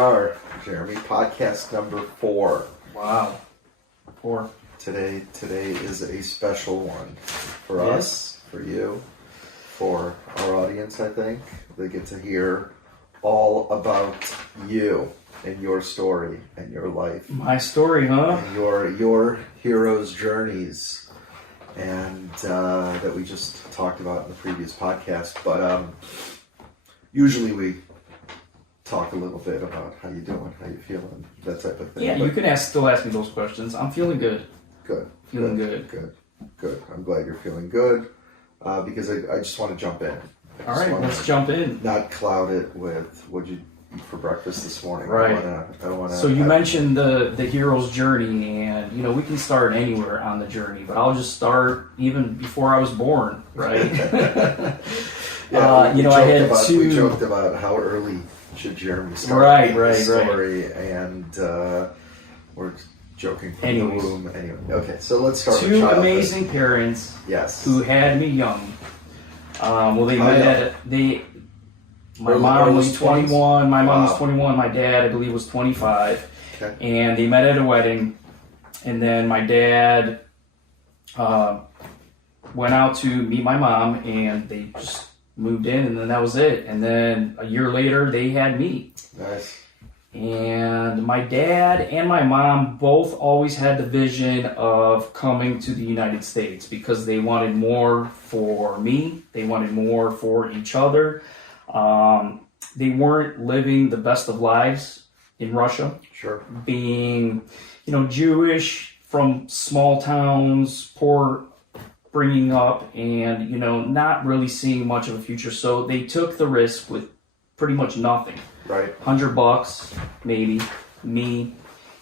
are, Jeremy. Podcast number 4. Wow. 4. Today is a special one for us, for you, for our audience, I think. They get to hear all about you and your story and your life. My story, huh? And your hero's journeys, and that we just talked about in the previous podcast. But usually we talk a little bit about how you doing, how you feeling, that type of thing. Yeah, but you can still ask me those questions. I'm feeling good. Good. Feeling good. Good. I'm glad you're feeling good, because I just want to jump in. All right, let's jump in. Not cloud it with what'd you eat for breakfast this morning. Right. I wanna So you mentioned the hero's journey, and we can start anywhere on the journey, but I'll just start even before I was born, right? Yeah, I had two. We joked about how early should Jeremy start his story, and we're joking from the womb. Anyway, okay, so let's start with childhood. 2 amazing parents, yes, who had me young. They met my mom was 21. My mom was 21. My dad, I believe, was 25. Okay. And they met at a wedding, and then my dad went out to meet my mom, and they just moved in, and then that was it. And then a year later, they had me. Nice. And my dad and my mom both always had the vision of coming to the United States because they wanted more for me. They wanted more for each other. They weren't living the best of lives in Russia. Sure. Being, Jewish from small towns, poor bringing up, and, not really seeing much of a future. So they took the risk with pretty much nothing. Right. $100 maybe, me,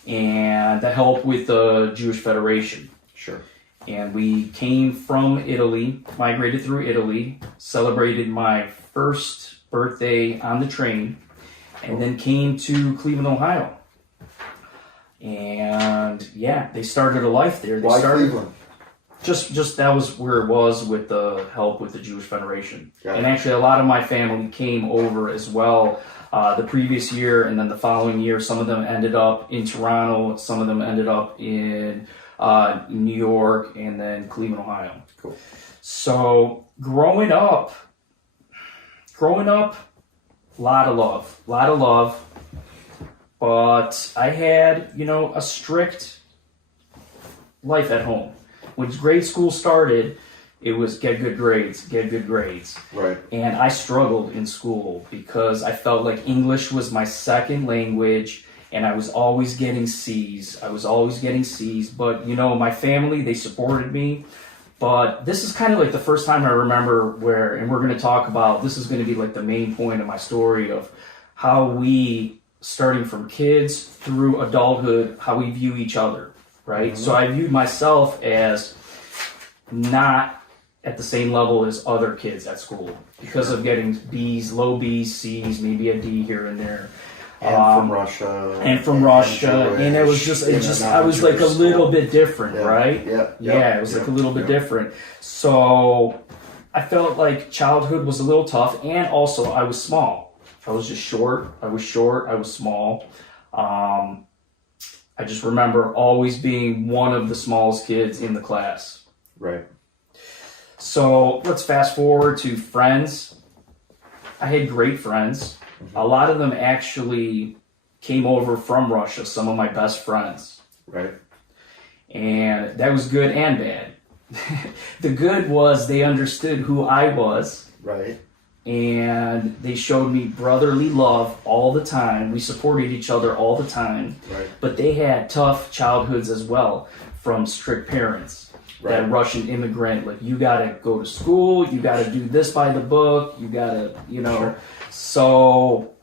and the help with the Jewish Federation. Sure. And we came from Italy, migrated through Italy, celebrated my first birthday on the train, and then came to Cleveland, Ohio. And they started a life there. Why Cleveland? Just that was where it was with the help with the Jewish Federation. And actually a lot of my family came over as well the previous year, and then the following year. Some of them ended up in Toronto, some of them ended up in New York, and then Cleveland, Ohio. Cool. So growing up, lot of love, but I had, a strict life at home. When grade school started, it was get good grades. Right. And I struggled in school because I felt like English was my second language, and I was always getting C's. But, my family, they supported me. But this is kind of like the first time I remember and we're going to talk about, this is going to be like the main point of my story of how we, starting from kids through adulthood, how we view each other, right? Mm-hmm. So I viewed myself as not at the same level as other kids at school because of getting B's, low B's, C's, maybe a D here and there. And from Russia. And it was just I was like a little bit different, right? Yeah. It was like a little bit different. So I felt like childhood was a little tough, and also I was small. I was just short. I was small. I just remember always being one of the smallest kids in the class. Right. So let's fast forward to friends. I had great friends. Mm-hmm. A lot of them actually came over from Russia, some of my best friends. Right. And that was good and bad. The good was they understood who I was. Right. And they showed me brotherly love all the time. We supported each other all the time. Right. But they had tough childhoods as well from strict parents. Right. That Russian immigrant, like, you gotta go to school, you gotta do this by the book, you gotta, Sure. So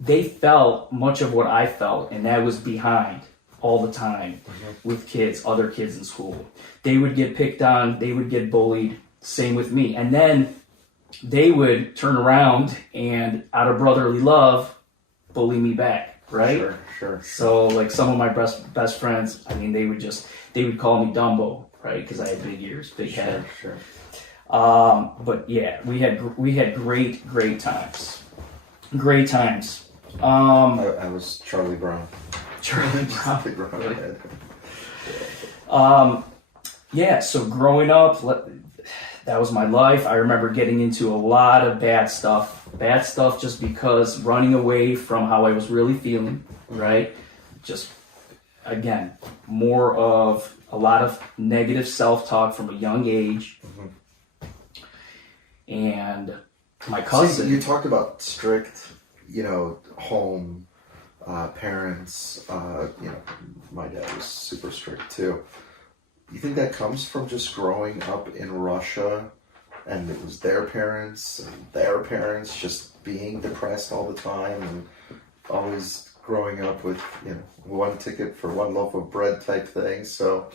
they felt much of what I felt, and that was behind all the time with other kids in school. They would get picked on, they would get bullied, same with me. And then they would turn around and, out of brotherly love, bully me back, right? Sure. So, like, some of my best friends, they would call me Dumbo, right? Because I had big ears, big head. Sure. But yeah, we had great times. I was Charlie Brown. Charlie Brown. Big round Really? head. Yeah, so growing up, that was my life. I remember getting into a lot of bad stuff. Bad stuff just because running away from how I was really feeling, right? Just, again, more of a lot of negative self-talk from a young age. And my cousin... See, you talked about strict, home, parents. My dad was super strict too. You think that comes from just growing up in Russia, and it was their parents just being depressed all the time, and always growing up with one ticket for one loaf of bread type thing? So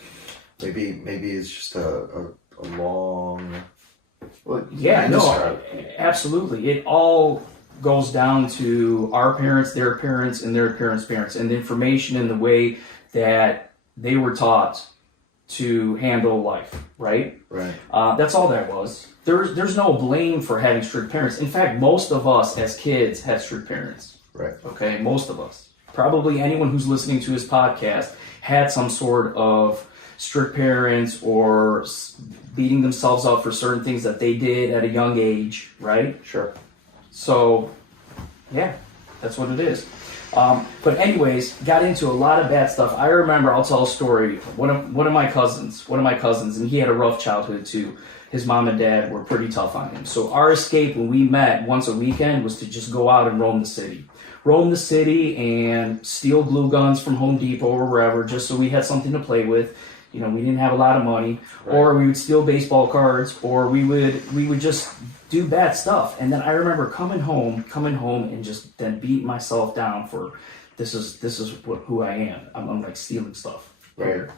maybe it's just a long. Well, yeah, no, absolutely. It all goes down to our parents, their parents, and their parents' parents, and the information and the way that they were taught to handle life, right? Right. That's all that was. There's no blame for having strict parents. In fact, most of us as kids had strict parents. Right. Okay, most of us. Probably anyone who's listening to his podcast had some sort of strict parents or beating themselves up for certain things that they did at a young age, right? Sure. So, yeah, that's what it is. But anyways, got into a lot of bad stuff. I remember, I'll tell a story. One of my cousins, and he had a rough childhood too. His mom and dad were pretty tough on him. So our escape when we met once a weekend was to just go out and roam the city. Roam the city and steal glue guns from Home Depot or wherever, just so we had something to play with. We didn't have a lot of money, right. Or we would steal baseball cards, or we would just do bad stuff. And then I remember coming home and just then beating myself down for this is who I am. I'm like stealing stuff. Right.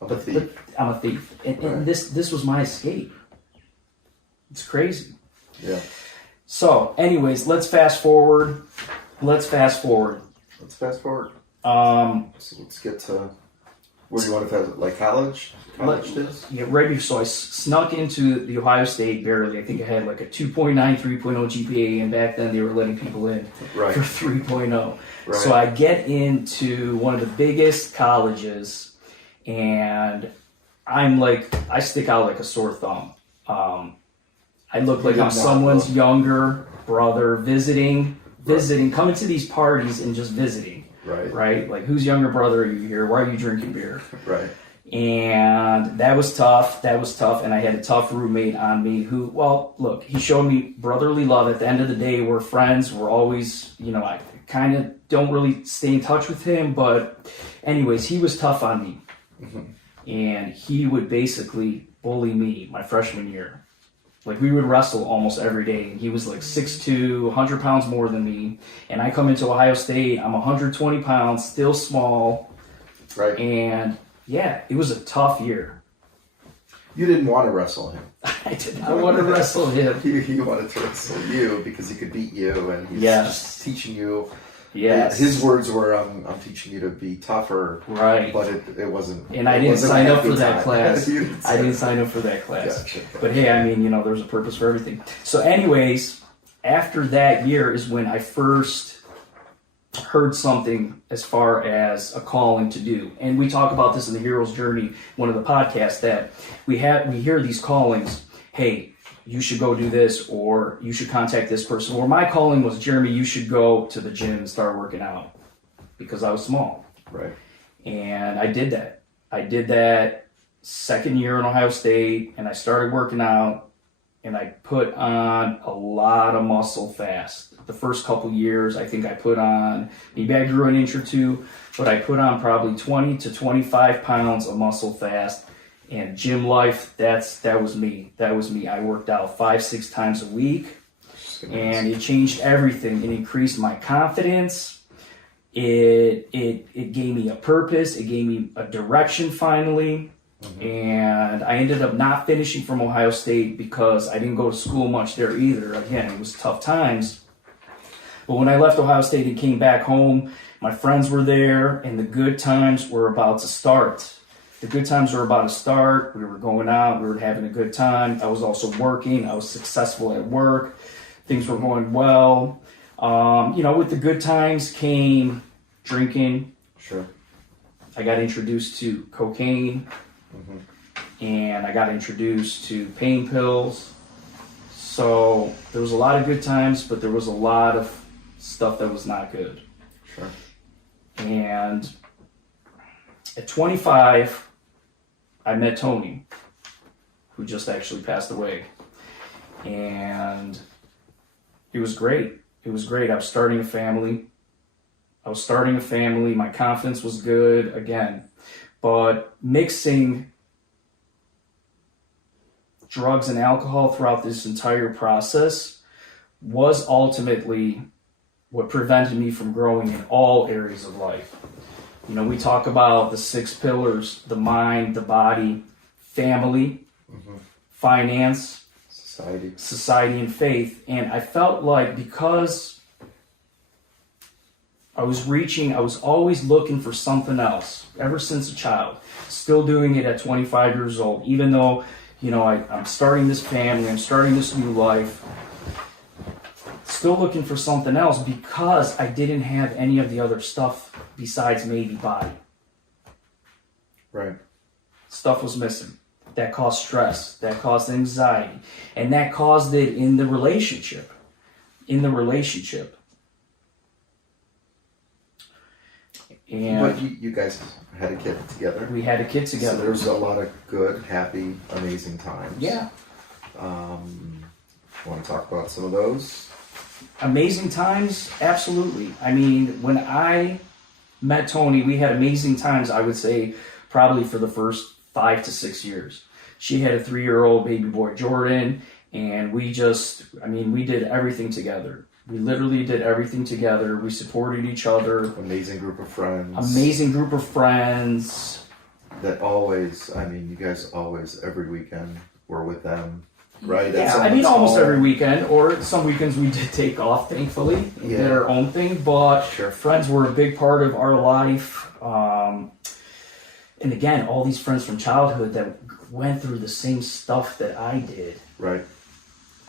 I'm a thief. I'm a thief. And right. this was my escape. It's crazy. Yeah. So, anyways, let's fast forward. So let's get to where do you want to fast, like college? College days? Yeah, right before. So I snuck into the Ohio State barely. I think I had like a 2.9, 3.0 GPA, and back then they were letting people in right. for 3.0. Right. So I get into one of the biggest colleges, and I stick out like a sore thumb. I look like I'm someone's younger brother visiting, coming to these parties and just visiting. Right? Like, whose younger brother are you here? Why are you drinking beer? Right. And that was tough. And I had a tough roommate on me who, well, look, he showed me brotherly love. At the end of the day, we're friends. We're always, I kind of don't really stay in touch with him. But anyways, he was tough on me. Mm-hmm. And he would basically bully me my freshman year. Like, we would wrestle almost every day. And he was like 6'2", 100 pounds more than me. And I come into Ohio State, I'm 120 pounds, still small. Right. And yeah, it was a tough year. You didn't want to wrestle him. I did not want to wrestle him. He wanted to wrestle you because he could beat you, and he's just teaching you. Yes. His words were, I'm teaching you to be tougher. Right. But it wasn't. And I didn't sign up for that class. I didn't sign up for that class. Gotcha. But hey, I mean, there's a purpose for everything. So anyways, after that year is when I first heard something as far as a calling to do. And we talk about this in the Hero's Journey, one of the podcasts, that we hear these callings. Hey, you should go do this, or you should contact this person. Or my calling was, Jeremy, you should go to the gym and start working out, because I was small. Right. And I did that. I did that second year in Ohio State, and I started working out, and I put on a lot of muscle fast. The first couple years, I think I put on, maybe I grew an inch or two, but I put on probably 20 to 25 pounds of muscle fast. And gym life, that was me. That was me. I worked out 5-6 times a week, and it changed everything. It increased my confidence. It gave me a purpose. It gave me a direction finally. Mm-hmm. And I ended up not finishing from Ohio State because I didn't go to school much there either. Again, it was tough times. But when I left Ohio State and came back home, my friends were there, and the good times were about to start. We were going out. We were having a good time. I was also working. I was successful at work. Things were going well. With the good times came drinking. Sure. I got introduced to cocaine, and I got introduced to pain pills. So there was a lot of good times, but there was a lot of stuff that was not good. Sure. And at 25, I met Tony, who just actually passed away. And it was great. It was great. I was starting a family. My confidence was good again. But mixing drugs and alcohol throughout this entire process was ultimately what prevented me from growing in all areas of life. We talk about the 6 pillars: the mind, the body, family, finance, society, and faith. And I felt like because I was always looking for something else ever since a child, still doing it at 25 years old, even though, I'm starting this family, I'm starting this new life, still looking for something else because I didn't have any of the other stuff besides maybe body. Right. Stuff was missing. That caused stress, that caused anxiety, and that caused it in the relationship. And But you guys had a kid together. we had a kid together. So there's a lot of good, happy, amazing times. Yeah. Want to talk about some of those? Amazing times, absolutely. I mean, when I met Tony, we had amazing times, I would say, probably for the first 5 to 6 years. She had a 3-year-old baby boy, Jordan, and we did everything together. We literally did everything together. We supported each other. Amazing group of friends. That always, you guys always, every weekend, were with them, right? Yeah, almost every weekend, or some weekends we did take off, thankfully, and did our own thing, but friends were a big part of our life. And again, all these friends from childhood that went through the same stuff that I did. Right.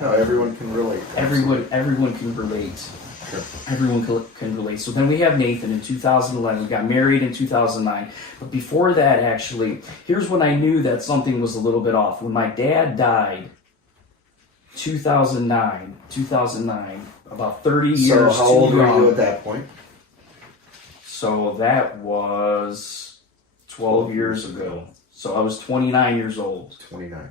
No, everyone can relate. Everyone can relate. Sure. Everyone can relate. So then we have Nathan in 2011. We got married in 2009. But before that, actually, here's when I knew that something was a little bit off. When my dad died, 2009, about 30 years too young. So how old were you at that point? So that was 12 years ago. So I was 29 years old.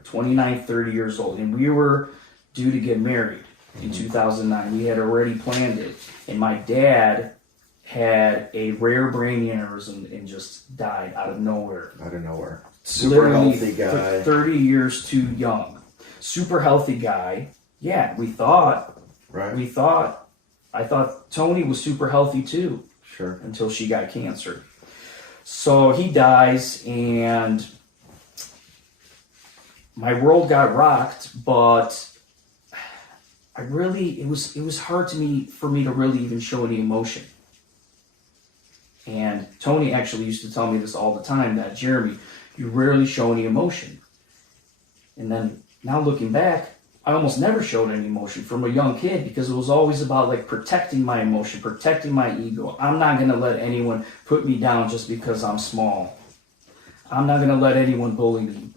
29, 30 years old. And we were due to get married in 2009. We had already planned it. And my dad had a rare brain aneurysm and just died out of nowhere. Super Literally healthy guy. 30 years too young. Super healthy guy. Yeah, I thought Tony was super healthy too. Sure. Until she got cancer. So he dies, and my world got rocked, but it was hard for me to really even show any emotion. And Tony actually used to tell me this all the time, that Jeremy, you rarely show any emotion. And then now looking back, I almost never showed any emotion from a young kid because it was always about like protecting my emotion, protecting my ego. I'm not going to let anyone put me down just because I'm small. I'm not going to let anyone bully me.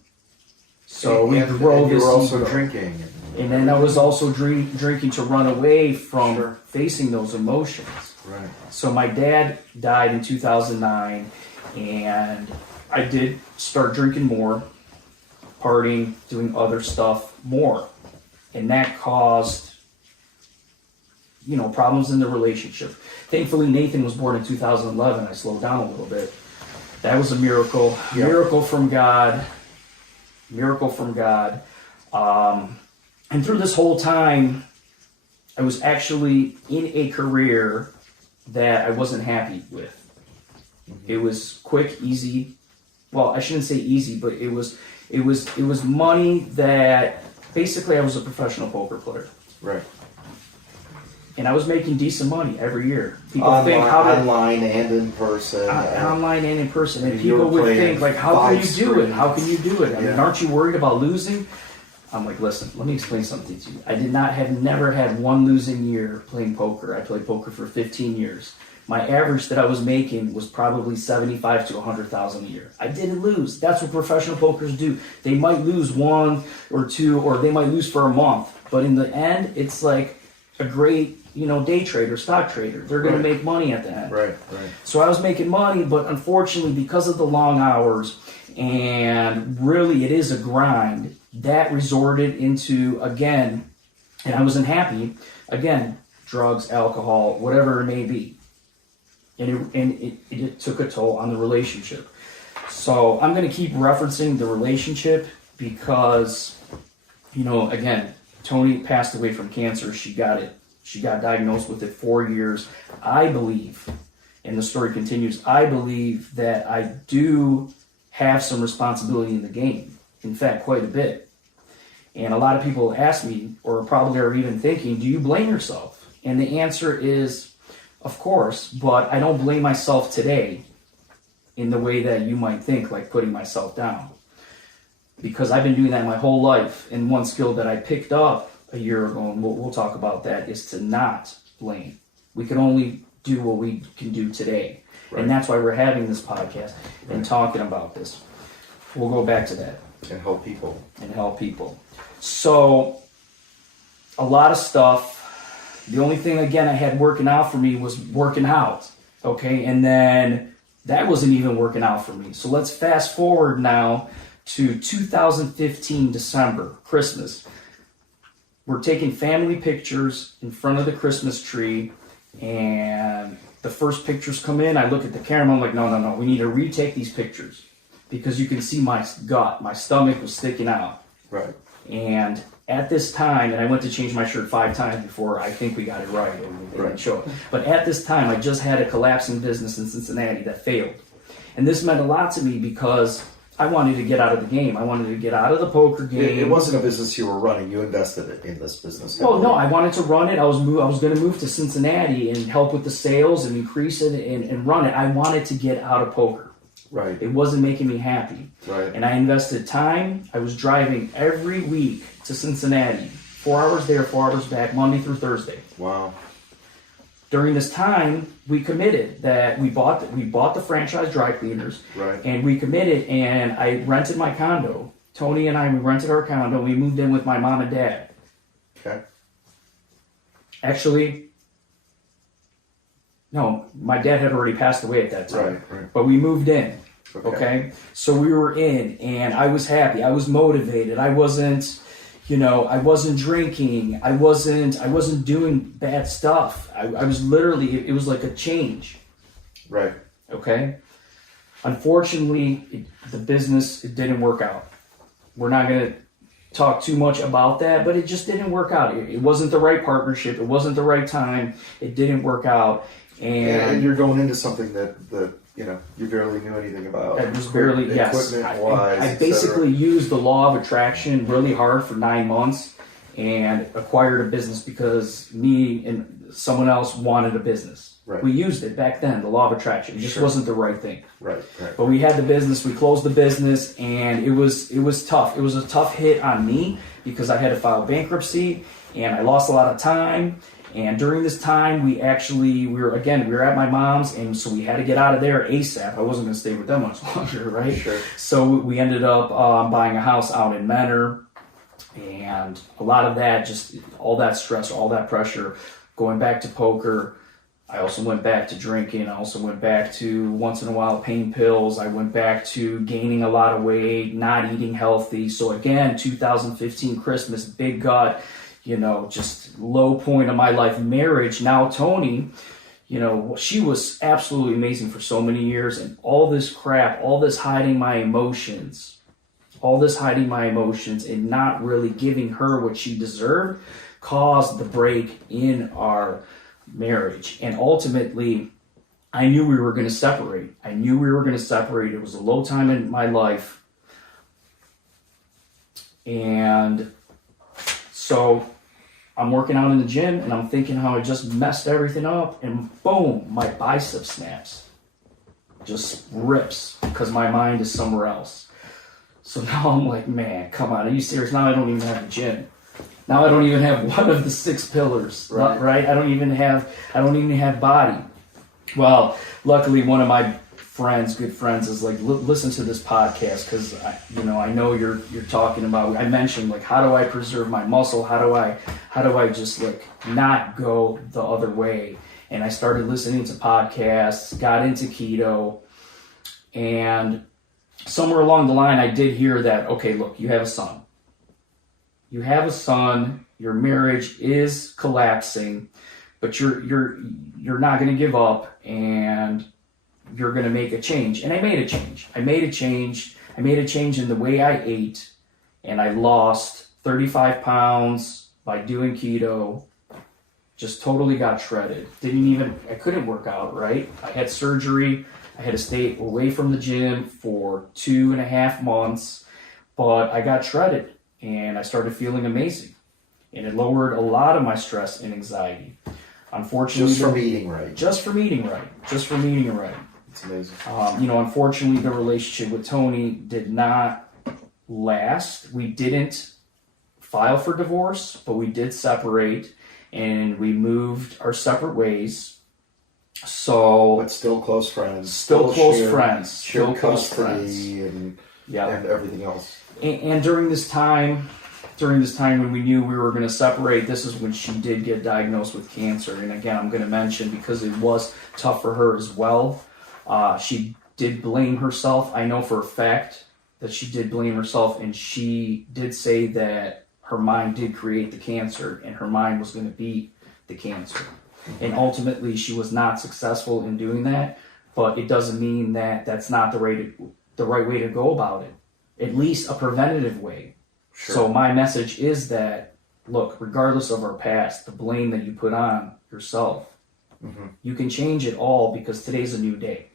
So we grow this. You were also ego. drinking. And then I was also drinking to run away from facing those emotions. Right. So my dad died in 2009, and I did start drinking more, partying, doing other stuff more. And that caused, problems in the relationship. Thankfully, Nathan was born in 2011. I slowed down a little bit. That was a miracle. Yep. Miracle from God. And through this whole time, I was actually in a career that I wasn't happy with. It was quick, easy. Well, I shouldn't say easy, but it was money that basically I was a professional poker player. Right. And I was making decent money every year. People Online and in person. Online and in person. And You people were would think, like, how can you do it? screens. How can you do it? I mean, aren't you worried about losing? I'm like, listen, let me explain something to you. I never had one losing year playing poker. I played poker for 15 years. My average that I was making was probably 75 to 100,000 a year. I didn't lose. That's what professional pokers do. They might lose one or two, or they might lose for a month. But in the end, it's like a great, day trader, stock trader. They're going to make money at the end. Right. So I was making money, but unfortunately, because of the long hours, and really it is a grind, that resorted into, again, and I wasn't happy, again, drugs, alcohol, whatever it may be. And it took a toll on the relationship. So I'm going to keep referencing the relationship because, again, Tony passed away from cancer. She got diagnosed with it 4 years. I believe, and the story continues, I believe that I do have some responsibility in the game. In fact, quite a bit. And a lot of people ask me, or probably are even thinking, do you blame yourself? And the answer is, of course, but I don't blame myself today in the way that you might think, like putting myself down. Because I've been doing that my whole life. And one skill that I picked up a year ago, and we'll talk about that, is to not blame. We can only do what we can do today. Right. And that's why we're having this podcast and talking about this. We'll go back to that. And help people. So, a lot of stuff. The only thing, again, I had working out for me was working out. Okay, and then that wasn't even working out for me. So let's fast forward now to 2015 December, Christmas. We're taking family pictures in front of the Christmas tree, and the first pictures come in. I look at the camera. I'm like, no. We need to retake these pictures because you can see my gut. My stomach was sticking out. Right. And at this time, and I went to change my shirt 5 times before I think we got it right, and they didn't show it. But at this time, I just had a collapsing business in Cincinnati that failed. And this meant a lot to me because I wanted to get out of the game. I wanted to get out of the poker game. It wasn't a business you were running. You invested in this business. Well, no, I wanted to run it. I was going to move to Cincinnati and help with the sales and increase it and run it. I wanted to get out of poker. Right. It wasn't making me happy. Right. And I invested time. I was driving every week to Cincinnati. 4 hours there, 4 hours back, Monday through Thursday. Wow. During this time, we committed that we bought the franchise dry cleaners. Right. And we committed, and I rented my condo. Tony and we rented our condo. We moved in with my mom and dad. Okay. Actually, no, my dad had already passed away at that time. Right. But we moved in. Okay. So we were in, and I was happy. I was motivated. I wasn't drinking. I wasn't doing bad stuff. I was literally, it was like a change. Right. Okay. Unfortunately, the business, it didn't work out. We're not going to talk too much about that, but it just didn't work out. It wasn't the right partnership. It wasn't the right time. It didn't work out. And you're going into something that you barely knew anything about. It was barely, yes. I basically used the law of attraction really hard for 9 months and acquired a business because me and someone else wanted a business. Right. We used it back then, the law of attraction. It just wasn't the right thing. Right. But we had the business, we closed the business, and it was tough. It was a tough hit on me because I had to file bankruptcy and I lost a lot of time. And during this time, we were at my mom's, and so we had to get out of there ASAP. I wasn't going to stay with them much longer, right? Sure. So we ended up buying a house out in Menor, and a lot of that, just all that stress, all that pressure, going back to poker. I also went back to drinking. I also went back to, once in a while, pain pills. I went back to gaining a lot of weight, not eating healthy. So again, 2015 Christmas, big gut. Just low point of my life. Marriage. Now Tony, she was absolutely amazing for so many years, and all this crap, all this hiding my emotions and not really giving her what she deserved caused the break in our marriage. And ultimately, I knew we were going to separate. It was a low time in my life. And so I'm working out in the gym, and I'm thinking how I just messed everything up, and boom, my bicep snaps. Just rips because my mind is somewhere else. So now I'm like, man, come on, are you serious? Now I don't even have a gym. Now I don't even have one of the 6 pillars, right? I don't even have body. Well, luckily one of my good friends is like, listen to this podcast, because I know you're talking about, I mentioned like, how do I preserve my muscle? How do I just like not go the other way? And I started listening to podcasts, got into keto, and somewhere along the line I did hear that, okay, look, you have a son. Your marriage is collapsing, but you're not going to give up, and you're going to make a change. And I made a change. I made a change in the way I ate, and I lost 35 pounds by doing keto. Just totally got shredded. I couldn't work out, right? I had surgery. I had to stay away from the gym for 2.5 months, but I got shredded, and I started feeling amazing. And it lowered a lot of my stress and anxiety. Unfortunately, just from eating right. Just from eating right. It's amazing. Unfortunately, the relationship with Tony did not last. We didn't file for divorce, but we did separate, and we moved our separate ways. So, but still close friends. Still close friends. And everything else. And during this time when we knew we were going to separate, this is when she did get diagnosed with cancer. And again, I'm going to mention, because it was tough for her as well. She did blame herself. I know for a fact that she did blame herself, and she did say that her mind did create the cancer, and her mind was going to beat the cancer. And ultimately, she was not successful in doing that, but it doesn't mean that that's not the right way to go about it. At least a preventative way. Sure. So my message is that, look, regardless of our past, the blame that you put on yourself, you can change it all, because today's a new day.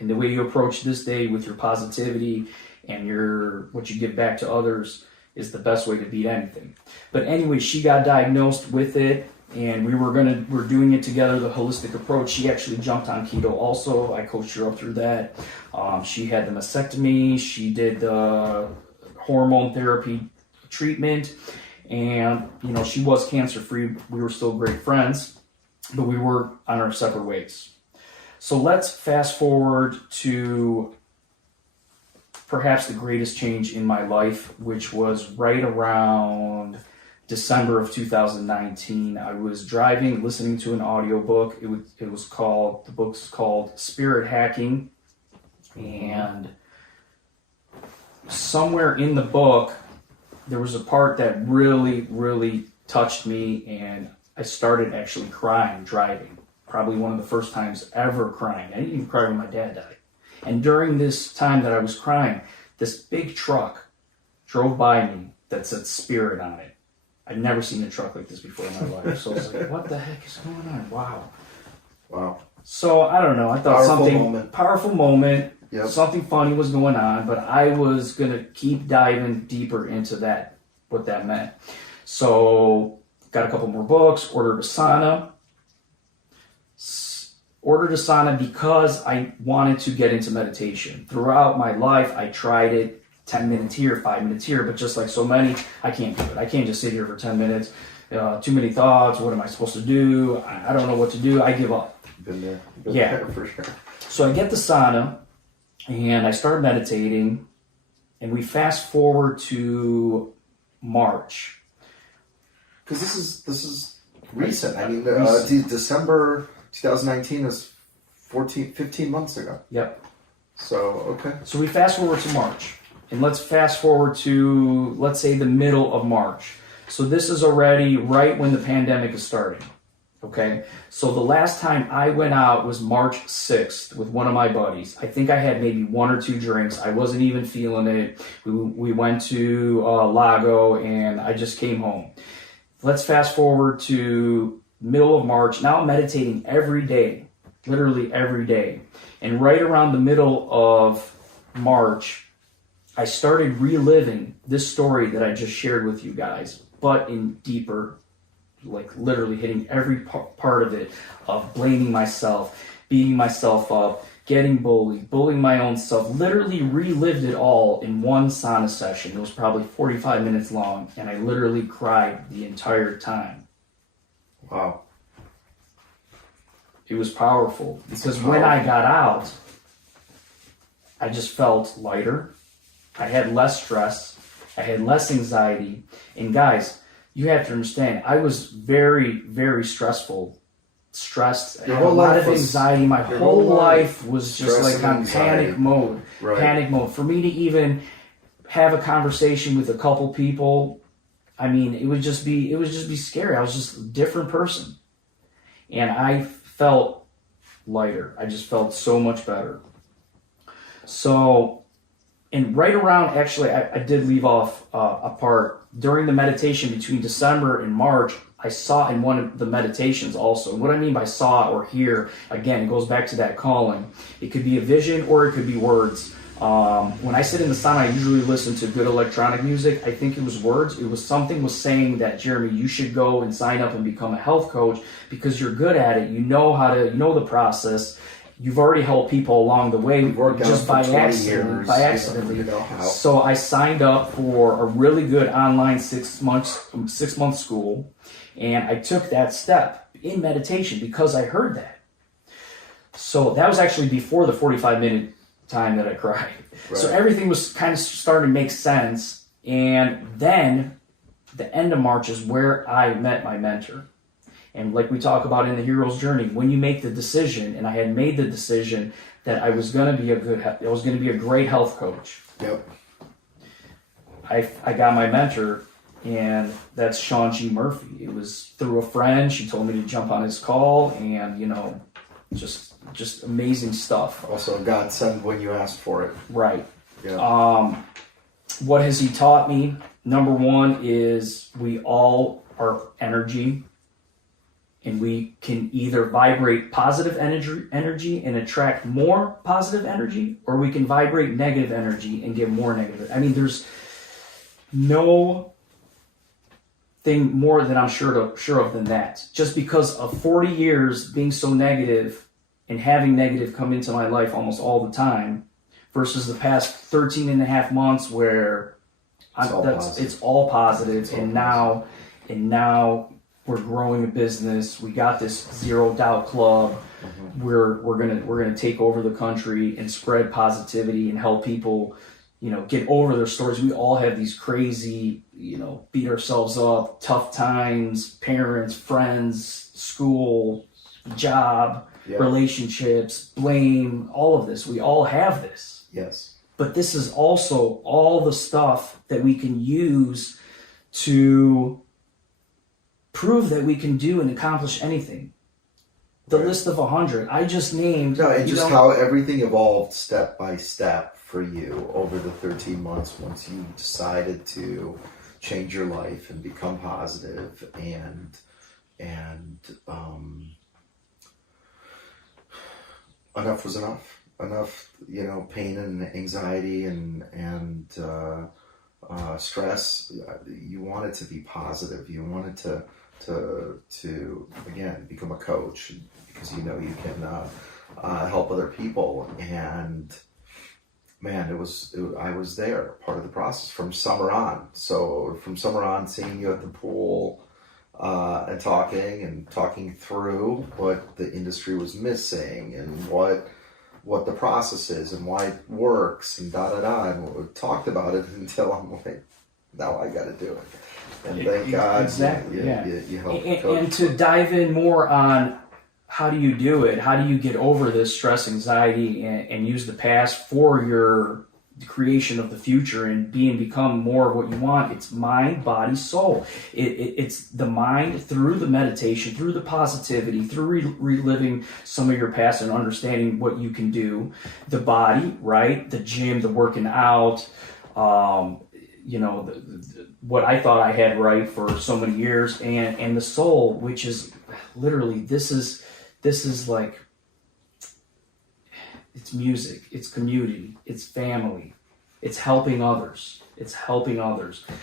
And the way you approach this day with your positivity and what you give back to others is the best way to beat anything. But anyway, she got diagnosed with it, and we're doing it together, the holistic approach. She actually jumped on keto also. I coached her up through that. She had the mastectomy. She did the hormone therapy treatment, and she was cancer free. We were still great friends, but we were on our separate ways. So let's fast forward to perhaps the greatest change in my life, which was right around December of 2019. I was driving, listening to an audiobook. The book's called Spirit Hacking. And somewhere in the book, there was a part that really, really touched me, and I started actually crying driving. Probably one of the first times ever crying. I didn't even cry when my dad died. And during this time that I was crying, this big truck drove by me that said Spirit on it. I'd never seen a truck like this before in my life. So I was like, what the heck is going on? Wow. So I don't know. I thought powerful moment. Yep. Something funny was going on, but I was going to keep diving deeper into that, what that meant. So got a couple more books, ordered a sauna. Because I wanted to get into meditation. Throughout my life, I tried it, 10 minutes here, 5 minutes here, but just like so many, I can't do it. I can't just sit here for 10 minutes. Too many thoughts. What am I supposed to do? I don't know what to do. I give up. Been there. Yeah, for sure. So I get the sauna, and I start meditating, and we fast forward to March. Because this is recent. I mean, December 2019 is 15 months ago. Yep. So, okay. So we fast forward to March. And let's fast forward to, let's say, the middle of March. So this is already right when the pandemic is starting. Okay? So the last time I went out was March 6th with one of my buddies. I think I had maybe 1 or 2 drinks. I wasn't even feeling it. We went to Lago, and I just came home. Let's fast forward to middle of March. Now I'm meditating every day, literally every day. And right around the middle of March, I started reliving this story that I just shared with you guys, but in deeper, like literally hitting every part of it, of blaming myself, beating myself up, getting bullied, bullying my own self, literally relived it all in one sauna session. It was probably 45 minutes long, and I literally cried the entire time. Wow. It was powerful because when I got out, I just felt lighter. I had less stress. I had less anxiety. And guys, you have to understand, I was very, very stressed. I had a lot of anxiety. My whole life was just like on panic mode. Right. Panic mode. For me to even have a conversation with a couple people, I mean, it would just be scary. I was just a different person. And I felt lighter. I just felt so much better. So, and right around, actually, I did leave off a part. During the meditation between December and March, I saw in one of the meditations also. What I mean by saw or hear, again, it goes back to that calling. It could be a vision or it could be words. When I sit in the sauna, I usually listen to good electronic music. I think it was words. It was something was saying that, Jeremy, you should go and sign up and become a health coach because you're good at it. You know the process. You've already helped people along the way just by accident. So I signed up for a really good online 6 month school, and I took that step in meditation because I heard that. So that was actually before the 45-minute time that I cried. Right. So everything was kind of starting to make sense, and then the end of March is where I met my mentor. And like we talk about in the hero's journey, when you make the decision, and I had made the decision that I was going to be a great health coach. Yep. I got my mentor, and that's Sean G. Murphy. It was through a friend. She told me to jump on his call, and just amazing stuff. Also, God sent when you asked for it. Right. Yeah. What has he taught me? Number one is we all are energy. And we can either vibrate positive energy and attract more positive energy, or we can vibrate negative energy and get more negative. I mean, there's no thing more that I'm sure of than that. Just because of 40 years being so negative and having negative come into my life almost all the time, versus the past 13 and a half months where it's all positive. And now we're growing a business. We got this Zero Doubt Club. Mm-hmm. We're gonna take over the country and spread positivity and help people, get over their stories. We all have these crazy, beat ourselves up, tough times, parents, friends, school, job, relationships, blame, all of this. We all have this. Yes. But this is also all the stuff that we can use to prove that we can do and accomplish anything. The list of 100 I just named. No, and just how everything evolved step by step for you over the 13 months once you decided to change your life and become positive and enough was enough. Enough, pain and anxiety and stress. You wanted to be positive. You wanted to again become a coach because you can help other people. And man, I was there, part of the process from summer on. So from summer on, seeing you at the pool and talking through what the industry was missing and what the process is and why it works and and we talked about it until I'm like, now I got to do it. And thank God, exactly. You helped coach. And to dive in more on how do you do it? How do you get over this stress, anxiety, and use the past for your creation of the future and become more of what you want? It's mind, body, soul. It's the mind through the meditation, through the positivity, through reliving some of your past and understanding what you can do. The body, right? The gym, the working out, what I thought I had right for so many years, and the soul, which is literally this is like, it's music, it's community, it's family, it's helping others.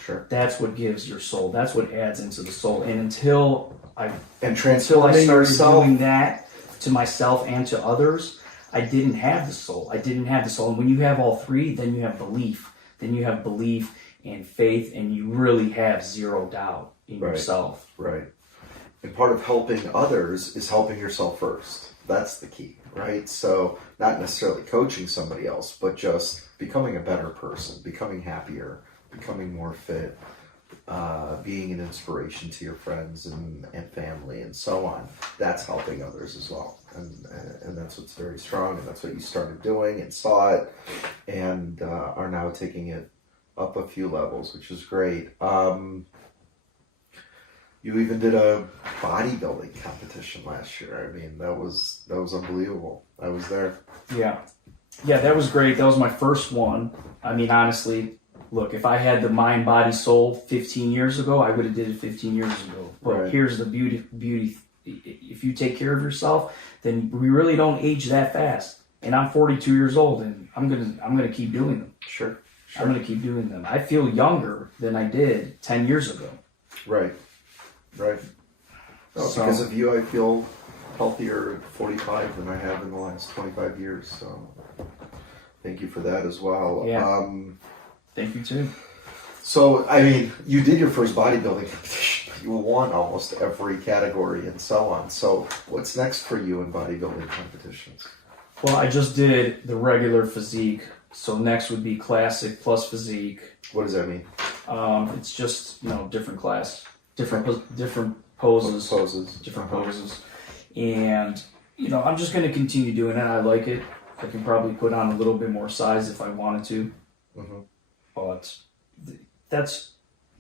Sure. That's what gives your soul. That's what adds into the soul. And until I transforming started yourself. doing that to myself and to others, I didn't have the soul. I didn't have the soul. And when you have all three, then you have belief. Then you have belief and faith, and you really have zero doubt in yourself. Right. And part of helping others is helping yourself first. That's the key, right? So not necessarily coaching somebody else, but just becoming a better person, becoming happier, becoming more fit, being an inspiration to your friends and family and so on. That's helping others as well. And that's what's very strong, and that's what you started doing and saw it, and are now taking it up a few levels, which is great. You even did a bodybuilding competition last year. I mean, that was unbelievable. I was there. Yeah, that was great. That was my first one. I mean, honestly, look, if I had the mind, body, soul 15 years ago, I would have did it 15 years ago. But here's the beauty. If you take care of yourself, then we really don't age that fast. And I'm 42 years old, and I'm gonna keep doing them. Sure. I'm gonna keep doing them. I feel younger than I did 10 years ago. Right. No, because of you, I feel healthier at 45 than I have in the last 25 years. So thank you for that as well. Yeah. Thank you too. So, I mean, you did your first bodybuilding competition. You won almost every category and so on. So what's next for you in bodybuilding competitions? Well, I just did the regular physique. So next would be classic plus physique. What does that mean? It's just, different class. Different poses. Different poses. And, I'm just going to continue doing it. I like it. I can probably put on a little bit more size if I wanted to. Mm-hmm. But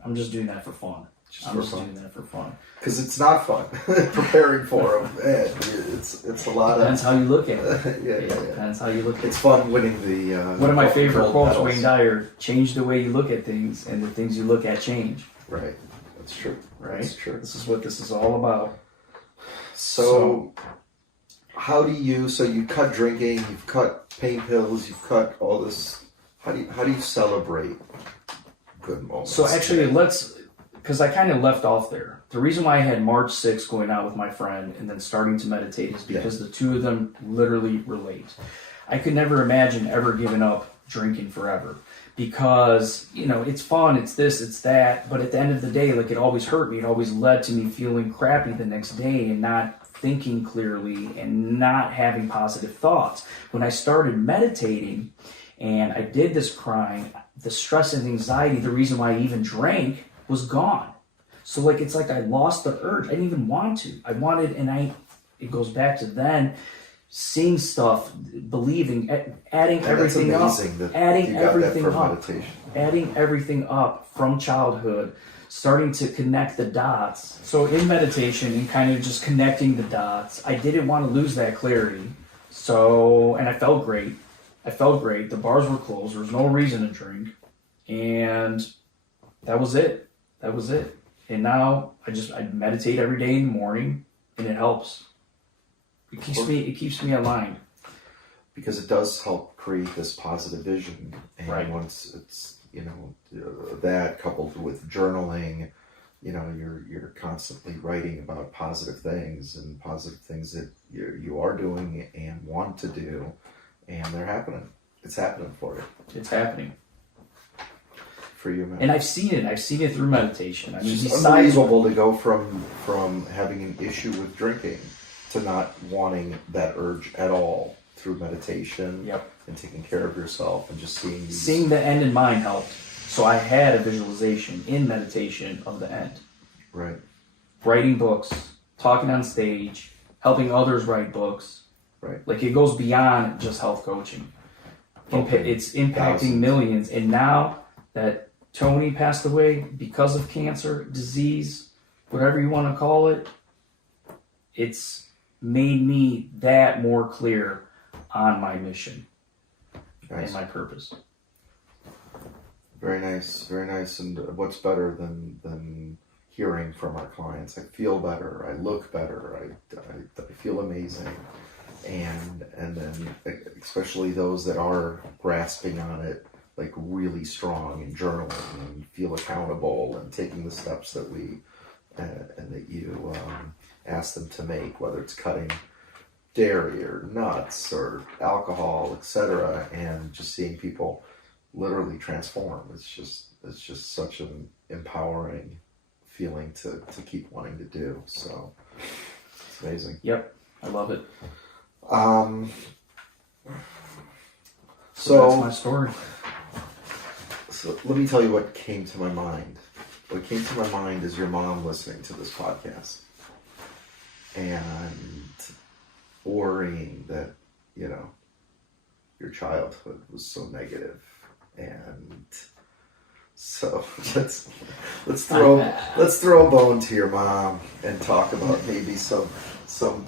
I'm just doing that for fun. Doing that for fun. Because it's not fun preparing for them. It's a lot of... Depends how you look at it. Yeah. Depends how you look at it. It's fun winning the... One of my favorite quotes, Wayne Dyer, change the way you look at things, and the things you look at change. Right. That's true. Right? That's true. This is what this is all about. So how do you... So you cut drinking, you've cut pain pills, you've cut all this... How do you celebrate good moments? So actually, because I kind of left off there. The reason why I had March 6th going out with my friend and then starting to meditate is because the two of them literally relate. I could never imagine ever giving up drinking forever because, it's fun, it's this, it's that, but at the end of the day, it always hurt me. It always led to me feeling crappy the next day and not thinking clearly and not having positive thoughts. When I started meditating and I did this crying, the stress and anxiety, the reason why I even drank, was gone. So it's like I lost the urge. I didn't even want to. I wanted, it goes back to then, seeing stuff, believing, adding everything up, adding everything up from childhood, starting to connect the dots. So in meditation and kind of just connecting the dots, I didn't want to lose that clarity. So, and I felt great. The bars were closed. There was no reason to drink. And that was it. And now I meditate every day in the morning, and it helps. It keeps me aligned. Because it does help create this positive vision. And once it's, that coupled with journaling, you're constantly writing about positive things that you are doing and want to do, and they're happening. It's happening for you. It's happening. For you, man. And I've seen it through meditation. I mean, it's unbelievable to go from having an issue with drinking to not wanting that urge at all through meditation. And taking care of yourself and just seeing the end in mind helped. So I had a visualization in meditation of the end. Right. Writing books, talking on stage, helping others write books. Right. It goes beyond just health coaching. It's impacting millions. And now that Tony passed away because of cancer, disease, whatever you want to call it, it's made me that more clear on my mission and my purpose. Very nice, very nice. And what's better than hearing from our clients? I feel better, I look better, I feel amazing. And then especially those that are grasping on it really strong and journaling and feel accountable and taking the steps that we and that you ask them to make, whether it's cutting dairy or nuts or alcohol, etc., and just seeing people literally transform. It's just such an empowering feeling to keep wanting to do. So it's amazing. Yep, I love it. So that's my story. So let me tell you what came to my mind. What came to my mind is your mom listening to this podcast and worrying that, you know, your childhood was so negative. And so let's throw a bone to your mom and talk about maybe some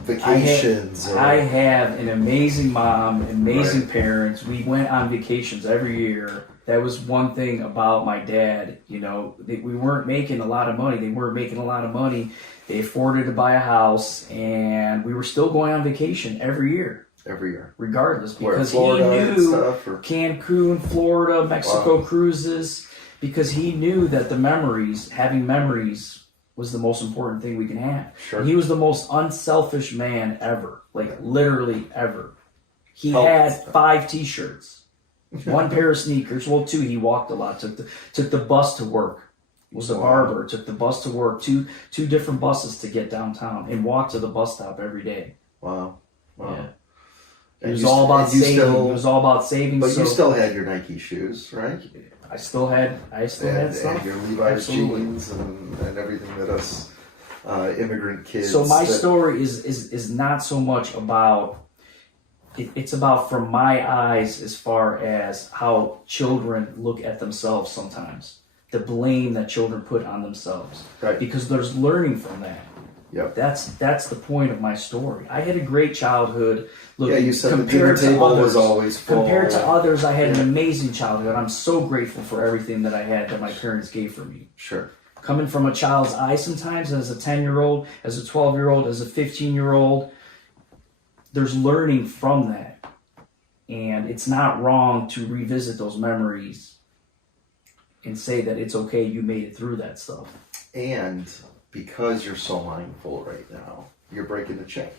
vacations. I have an amazing mom, amazing parents. We went on vacations every year. That was one thing about my dad. You know, we weren't making a lot of money. They weren't making a lot of money. They afforded to buy a house, and we were still going on vacation every year. Every year. Regardless, Where, because Florida he knew stuff, or? Cancun, Florida, Mexico Wow. cruises, because he knew that having memories was the most important thing we can have. Sure. And he was the most unselfish man ever, like literally ever. He Oh. had 5 t-shirts, 1 pair of sneakers, well 2, he walked a lot, took the bus to work, was a Wow. barber, took the bus to work, two different buses to get downtown, and walked to the bus stop every day. Wow. Yeah. It And was you all st- about and you saving. still- It was all about saving. But so you still had your Nike shoes, right? I still had stuff. And your Levi's Absolutely. jeans and everything that us immigrant kids. So my that- story is not so much about. It's about from my eyes as far as how children look at themselves sometimes. The blame that children put on themselves. Right. Because there's learning from that. Yep. That's the point of my story. I had a great childhood. Look, Yeah, you said the dinner compared to table others, was always full. compared to others, I had an amazing childhood. I'm so grateful for everything that I had that my parents gave for me. Sure. Coming from a child's eye sometimes, as a 10-year-old, as a 12-year-old, as a 15-year-old, there's learning from that. And it's not wrong to revisit those memories and say that it's okay, you made it through that stuff. And because you're so mindful right now, you're breaking the chain,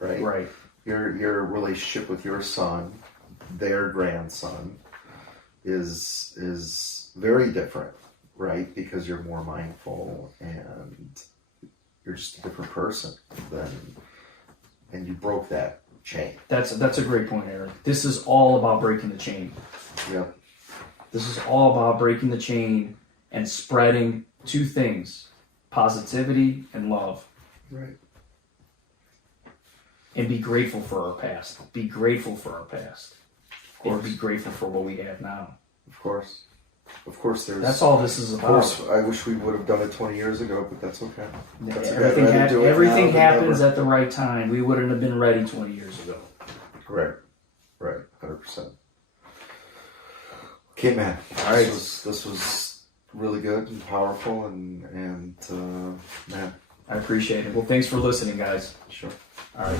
right? Right. Your relationship with your son, their grandson, is very different, right? Because you're more mindful and you're just a different person and you broke that chain. That's a great point, Eric. This is all about breaking the chain. Yep. This is all about breaking the chain and spreading 2 things: positivity and love. Right. And be grateful for our past. Be grateful for our past. Of course. And be grateful for what we have now. Of course. Of course, That's all this is Of about. course, I wish we would have done it 20 years ago, but that's okay. That's okay. Everything, I'd rather do it everything now than happens never. at the right time. We wouldn't have been ready 20 years ago. Right. Right. 100%. Okay, man. All right. This was really good and powerful, and man, I appreciate it. Well, thanks for listening, guys. sure. All right.